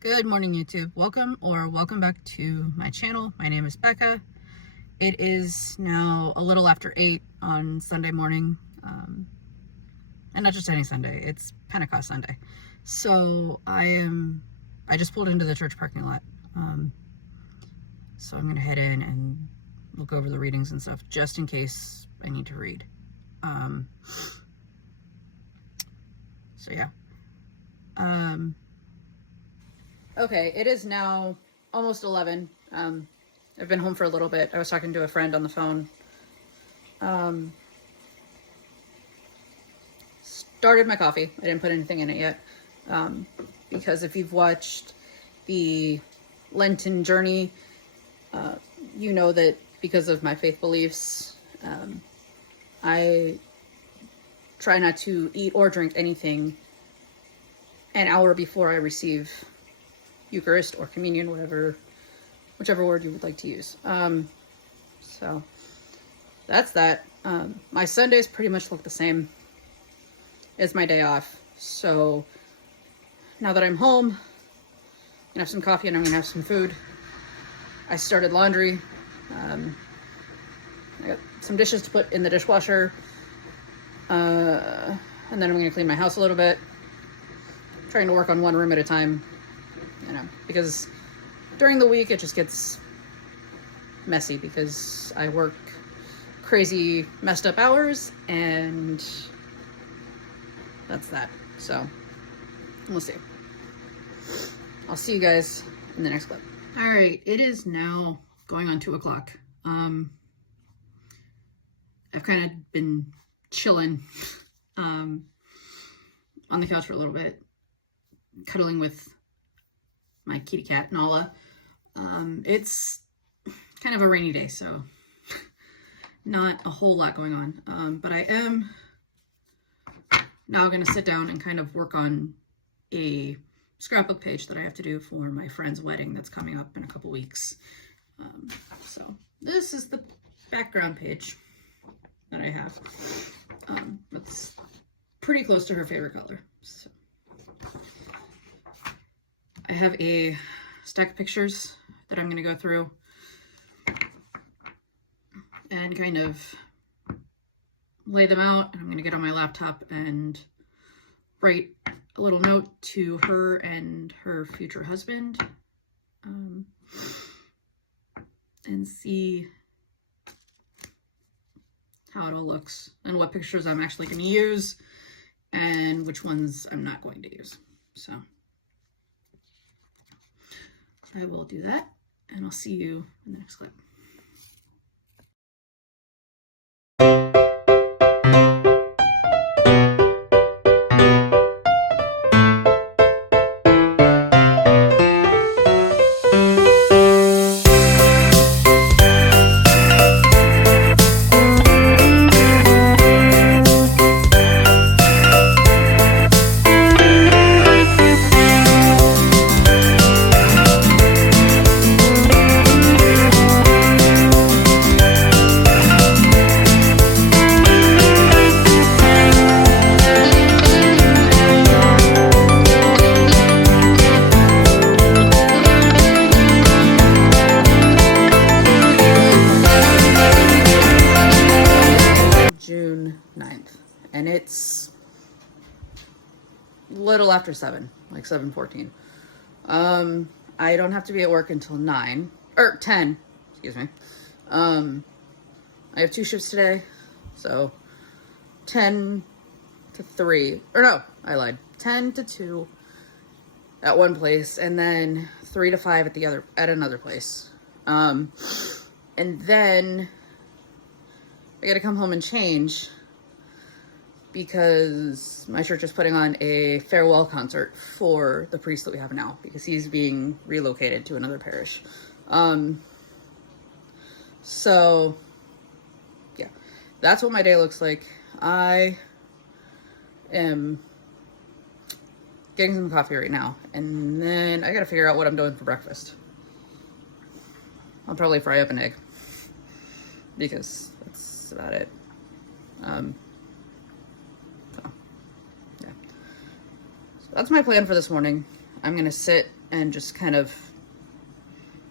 Good morning, YouTube. Welcome back to my channel. My name is Becca. It is now a little after 8 on Sunday morning. And not just any Sunday, it's Pentecost Sunday. So I just pulled into the church parking lot. So I'm gonna head in and look over the readings and stuff just in case I need to read. So yeah. Okay, it is now almost 11. I've been home for a little bit. I was talking to a friend on the phone. Started my coffee. I didn't put anything in it yet. Because if you've watched the Lenten journey, you know that because of my faith beliefs, I try not to eat or drink anything an hour before I receive Eucharist or communion, whichever word you would like to use. So that's that. My Sundays pretty much look the same as my day off. So now that I'm home, I'm gonna have some coffee and I'm gonna have some food. I started laundry. I got some dishes to put in the dishwasher. And then I'm gonna clean my house a little bit. I'm trying to work on one room at a time. You know, because during the week it just gets messy because I work crazy messed up hours, and that's that. So we'll see. I'll see you guys in the next clip. All right, it is now going on 2 o'clock. I've kind of been chilling on the couch for a little bit, cuddling with my kitty cat, Nala. It's kind of a rainy day, so not a whole lot going on. But I am now going to sit down and kind of work on a scrapbook page that I have to do for my friend's wedding that's coming up in a couple weeks. So this is the background page that I have. It's pretty close to her favorite color. So I have a stack of pictures that I'm going to go through and kind of lay them out. And I'm going to get on my laptop and write a little note to her and her future husband, and see how it all looks and what pictures I'm actually going to use and which ones I'm not going to use. So I will do that, and I'll see you in the next clip. And it's little after 7, like 7:14. I don't have to be at work until 9 or 10, excuse me. I have 2 shifts today, so 10 to 3, or no, I lied, 10 to 2 at one place, and then 3 to 5 at another place. And then I gotta come home and change, because my church is putting on a farewell concert for the priest that we have now, because he's being relocated to another parish. So yeah, that's what my day looks like. I am getting some coffee right now, and then I gotta figure out what I'm doing for breakfast. I'll probably fry up an egg, because that's about it. So, yeah. So that's my plan for this morning. I'm gonna sit and just kind of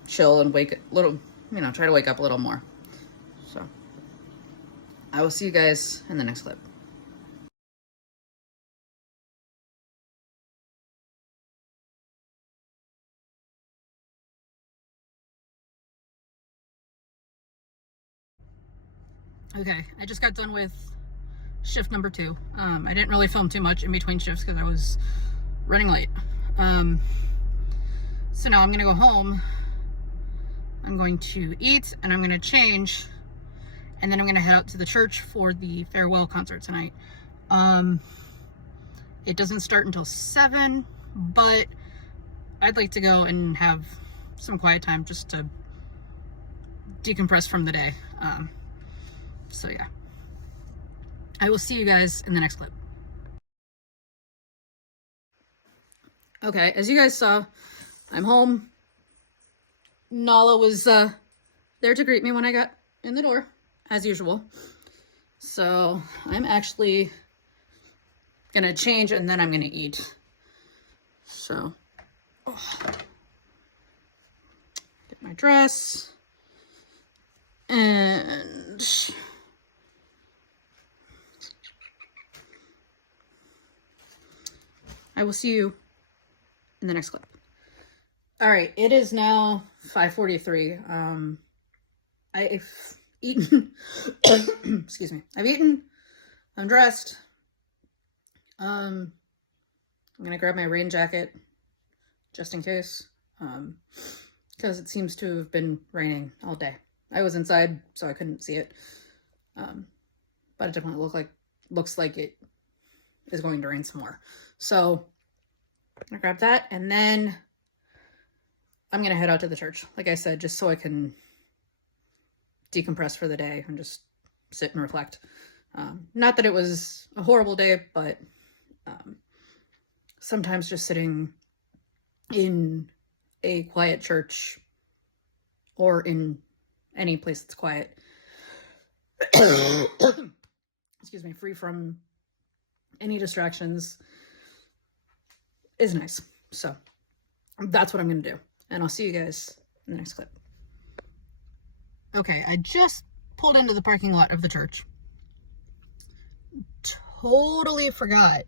chill and wake a little, you know, try to wake up a little more. So I will see you guys in the next clip. Okay, I just got done with shift number 2. I didn't really film too much in between shifts because I was running late. So now I'm gonna go home. I'm going to eat and I'm gonna change, and then I'm gonna head out to the church for the farewell concert tonight. It doesn't start until 7, but I'd like to go and have some quiet time just to decompress from the day. So yeah, I will see you guys in the next clip. Okay, as you guys saw, I'm home. Nala was there to greet me when I got in the door, as usual. So I'm actually gonna change and then I'm gonna eat. So, get my dress and I will see you in the next clip. All right, it is now 5:43. I've eaten. Excuse me. I've eaten. I'm dressed. I'm gonna grab my rain jacket just in case, because it seems to have been raining all day. I was inside, so I couldn't see it, but it definitely looks like it is going to rain some more. So I'm gonna grab that, and then I'm gonna head out to the church, like I said, just so I can decompress for the day and just sit and reflect. Not that it was a horrible day, but sometimes just sitting in a quiet church or in any place that's quiet, excuse me, free from any distractions is nice. So that's what I'm gonna do, and I'll see you guys in the next clip. Okay, I just pulled into the parking lot of the church. Totally forgot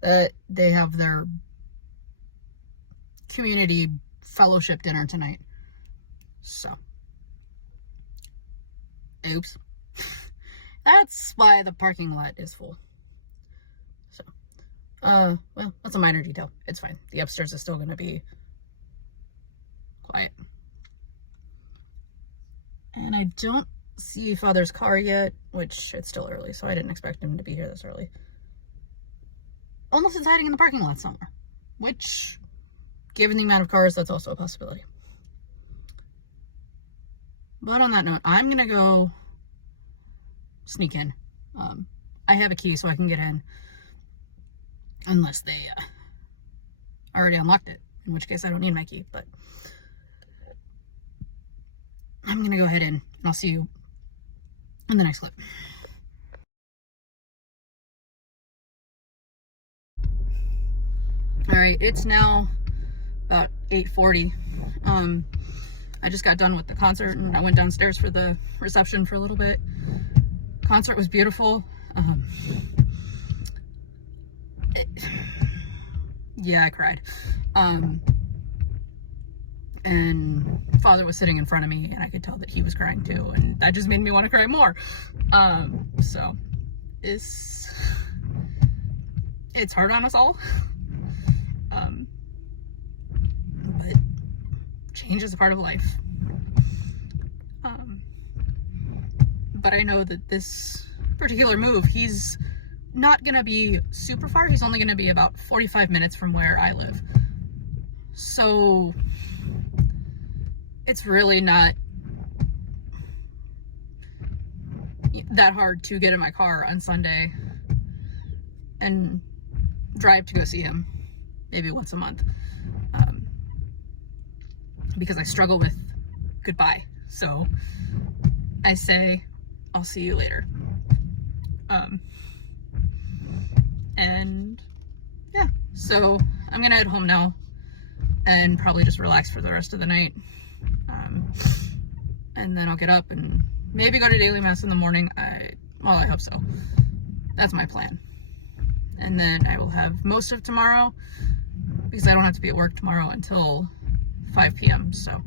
that they have their community fellowship dinner tonight. So, oops. That's why the parking lot is full. So, well, that's a minor detail. It's fine. The upstairs is still going to be quiet. And I don't see Father's car yet, which it's still early, so I didn't expect him to be here this early. Unless it's hiding in the parking lot somewhere, which, given the amount of cars, that's also a possibility. But on that note, I'm gonna go sneak in. I have a key, so I can get in, unless they already unlocked it, in which case I don't need my key, but I'm gonna go ahead in, and I'll see you in the next clip. All right, it's now about 8:40. I just got done with the concert, and I went downstairs for the reception for a little bit. Concert was beautiful. Yeah, I cried. And Father was sitting in front of me, and I could tell that he was crying too, and that just made me want to cry more. So it's hard on us all. But change is a part of life. But I know that this particular move, he's not gonna be super far. He's only gonna be about 45 minutes from where I live. So it's really not that hard to get in my car on Sunday and drive to go see him maybe once a month, because I struggle with goodbye. So I say, I'll see you later. And yeah, so I'm gonna head home now. and probably just relax for the rest of the night. And then I'll get up and maybe go to daily mass in the morning. Well, I hope so. That's my plan. And then I will have most of tomorrow because I don't have to be at work tomorrow until 5 p.m. So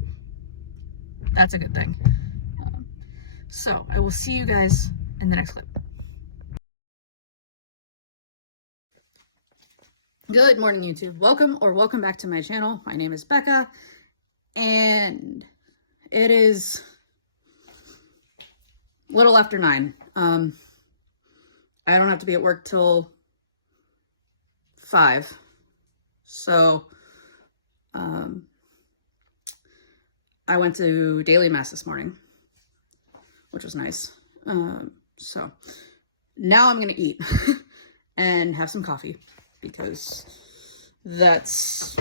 that's a good thing. So I will see you guys in the next clip. Good morning, YouTube. Welcome back to my channel. My name is Becca, and it is a little after 9. I don't have to be at work till 5. So, I went to daily mass this morning, which was nice. So now I'm going to eat and have some coffee because that's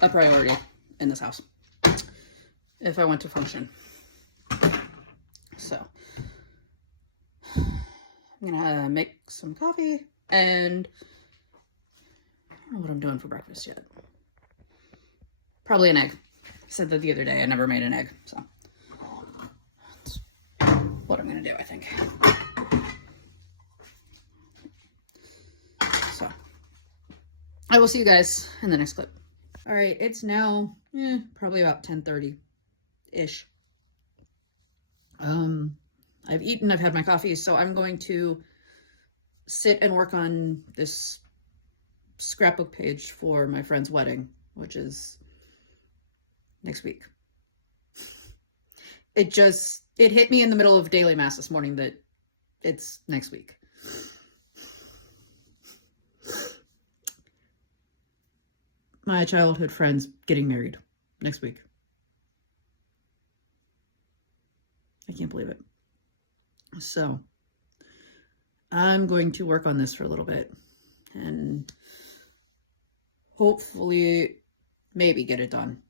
a priority in this house if I want to function. So I'm gonna make some coffee, and I don't know what I'm doing for breakfast yet. Probably an egg. I said that the other day. I never made an egg, so that's what I'm gonna do, I think. So I will see you guys in the next clip. All right, it's now probably about 10:30-ish. I've eaten, I've had my coffee, so I'm going to sit and work on this scrapbook page for my friend's wedding, which is next week. It hit me in the middle of daily mass this morning that it's next week. My childhood friend's getting married next week. I can't believe it. So I'm going to work on this for a little bit and hopefully maybe get it done.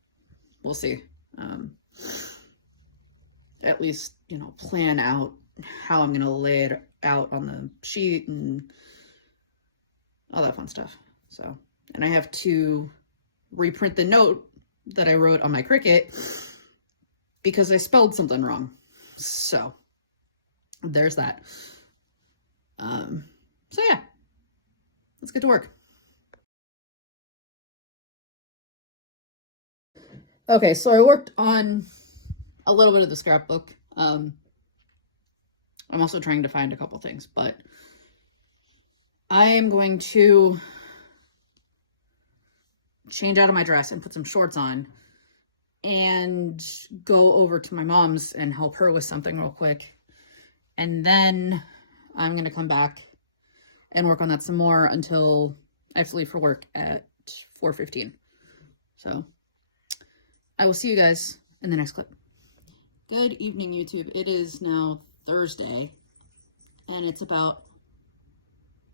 We'll see. At least, plan out how I'm going to lay it out on the sheet and all that fun stuff. So, and I have to reprint the note that I wrote on my Cricut because I spelled something wrong. So there's that. So yeah, let's get to work. Okay, so I worked on a little bit of the scrapbook. I'm also trying to find a couple things, but I am going to change out of my dress and put some shorts on and go over to my mom's and help her with something real quick. And then I'm going to come back and work on that some more until I have to leave for work at 4:15. So I will see you guys in the next clip. Good evening, YouTube. It is now Thursday, and it's about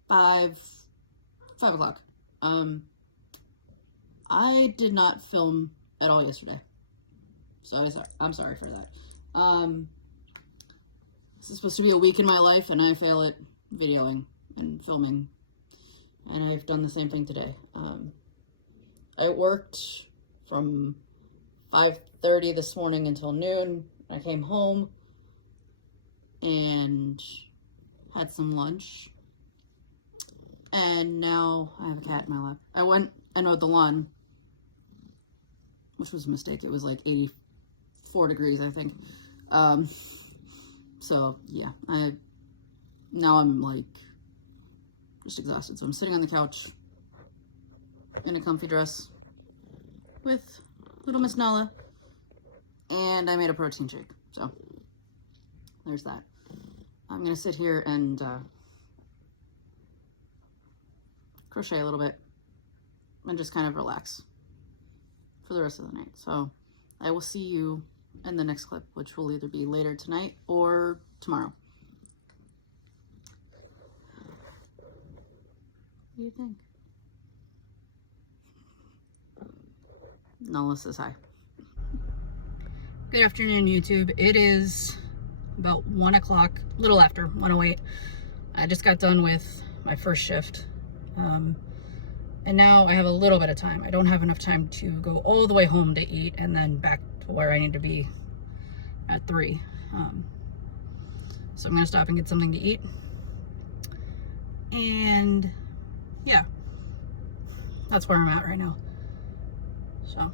5 o'clock. I did not film at all yesterday, so I'm sorry for that. This is supposed to be a week in my life, and I fail at videoing and filming, and I've done the same thing today. I worked from 5:30 this morning until noon. I came home and had some lunch, and now I have a cat in my lap. I went and mowed the lawn, which was a mistake. It was like 84 degrees, I think. So yeah, now I'm like just exhausted. So I'm sitting on the couch in a comfy dress with little Miss Nala, and I made a protein shake. So there's that. I'm gonna sit here and crochet a little bit and just kind of relax for the rest of the night. So I will see you in the next clip, which will either be later tonight or tomorrow. What do you think? Nala says hi. Good afternoon, YouTube. It is about 1 o'clock, a little after 1:08. I just got done with my first shift. And now I have a little bit of time. I don't have enough time to go all the way home to eat and then back to where I need to be at 3. So I'm gonna stop and get something to eat. And yeah, that's where I'm at right now. So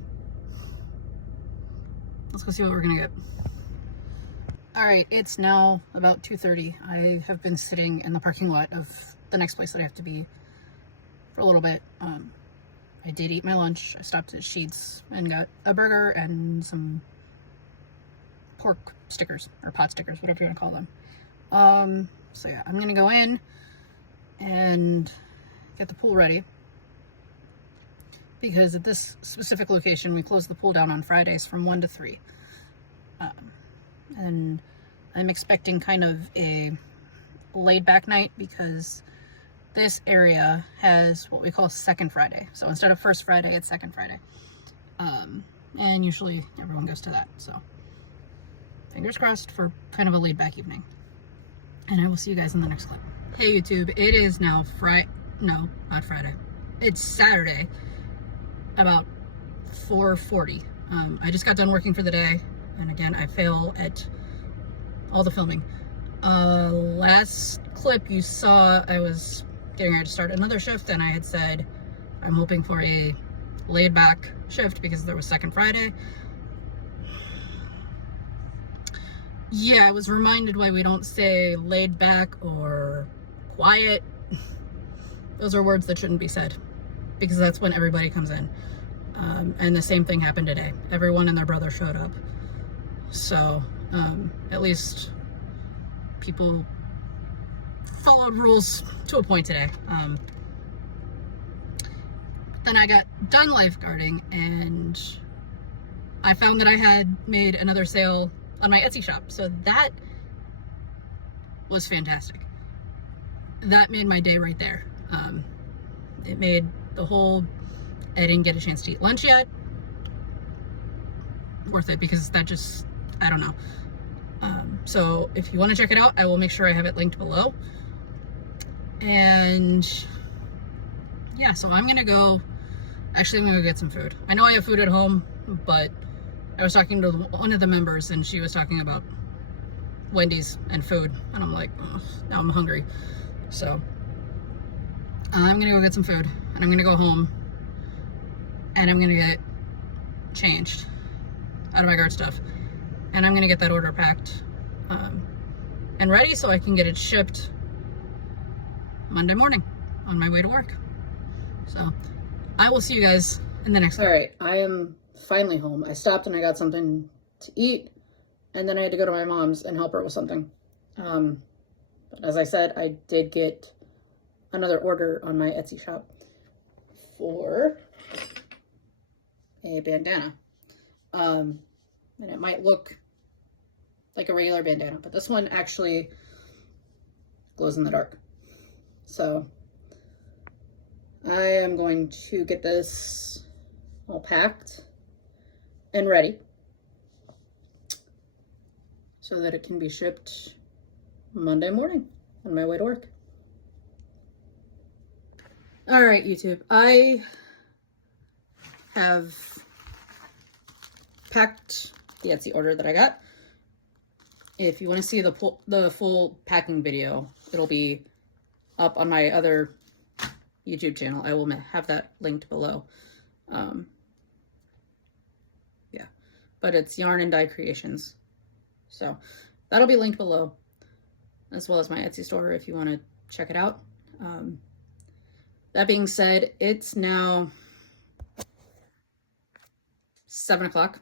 let's go see what we're gonna get. All right, it's now about 2:30. I have been sitting in the parking lot of the next place that I have to be for a little bit. I did eat my lunch. I stopped at Sheetz and got a burger and some pork stickers or pot stickers, whatever you want to call them. So yeah, I'm gonna go in and get the pool ready, because at this specific location we close the pool down on Fridays from 1 to 3. And I'm expecting kind of a laid back night, because this area has what we call Second Friday. So instead of First Friday, it's Second Friday. And usually everyone goes to that. So fingers crossed for kind of a laid back evening. And I will see you guys in the next clip. Hey YouTube, it is now no, not Friday. It's Saturday, about 4:40. I just got done working for the day. And again, I fail at all the filming. Last clip you saw, I was getting ready to start another shift, and I had said I'm hoping for a laid back shift because there was Second Friday. Yeah, I was reminded why we don't say laid back or quiet. Those are words that shouldn't be said, because that's when everybody comes in. And the same thing happened today. Everyone and their brother showed up. So at least people followed rules to a point today. Then I got done lifeguarding, and I found that I had made another sale on my Etsy shop. So that was fantastic. That made my day right there. It made the whole, I didn't get a chance to eat lunch yet, worth it, because that just, I don't know. So if you want to check it out, I will make sure I have it linked below. And yeah, so I'm gonna go get some food. I know I have food at home, but I was talking to one of the members, and she was talking about Wendy's and food, and I'm like, oh, now I'm hungry. So I'm gonna go get some food, and I'm gonna go home, and I'm gonna get changed out of my guard stuff, and I'm gonna get that order packed and ready so I can get it shipped Monday morning on my way to work. So I will see you guys in the next one. All right, I am finally home. I stopped and I got something to eat, and then I had to go to my mom's and help her with something. But as I said, I did get another order on my Etsy shop for a bandana. And it might look like a regular bandana, but this one actually glows in the dark. So I am going to get this all packed and ready so that it can be shipped Monday morning on my way to work. All right, YouTube, I have packed the Etsy order that I got. If you want to see the full packing video, it'll be up on my other YouTube channel. I will have that linked below. Yeah, but it's Yarn and Dye Creations. So that'll be linked below, as well as my Etsy store if you want to check it out. That being said, it's now 7 o'clock.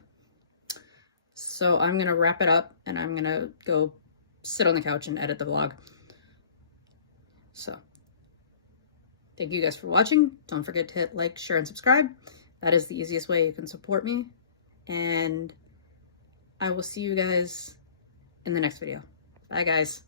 So I'm going to wrap it up, and I'm going to go sit on the couch and edit the vlog. So thank you guys for watching. Don't forget to hit like, share, and subscribe. That is the easiest way you can support me. And I will see you guys in the next video. Bye, guys.